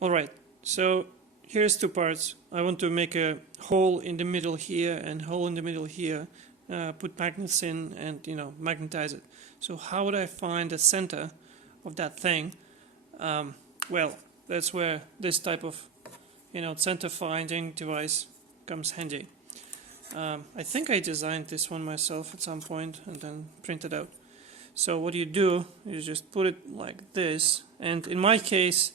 Alright, so here's two parts. I want to make a hole in the middle here and hole in the middle here, put magnets in and magnetize it. So how would I find the center of that thing? Well, that's where this type of center finding device comes handy. I think I designed this one myself at some point and then printed out. So what you do is just put it like this, and in my case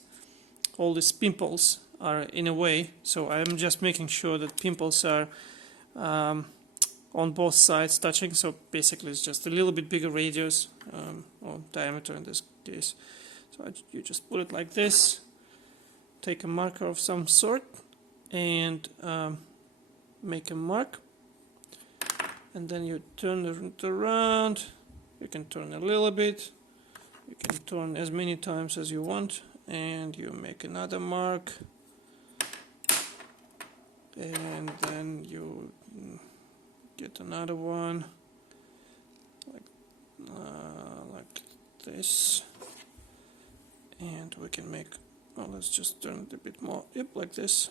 all these pimples are in a way, so I'm just making sure that pimples are on both sides touching, so basically it's just a little bit bigger radius or diameter in this case. So you just put it like this, take a marker of some sort and make a mark, and then you turn it around. You can turn a little bit, you can turn as many times as you want, and you make another mark, and then you get another one like this, and we can make, well, let's just turn it a bit more, yep, like this,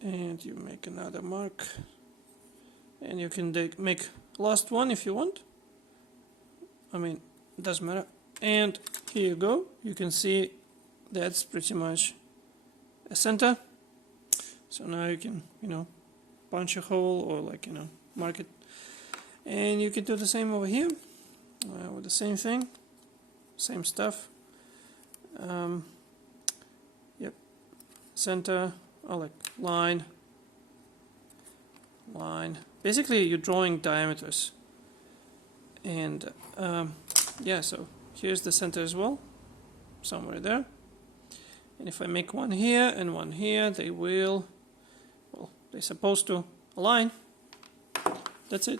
and you make another mark, and you can make last one if you want. I mean, it doesn't matter. And here you go. You can see that's pretty much a center. So now you can, punch a hole or mark it. And you can do the same over here with the same thing, same stuff. Yep, center, or line. Basically, you're drawing diameters. And yeah, so here's the center as well, somewhere there. And if I make one here and one here, they will, well, they're supposed to align. That's it.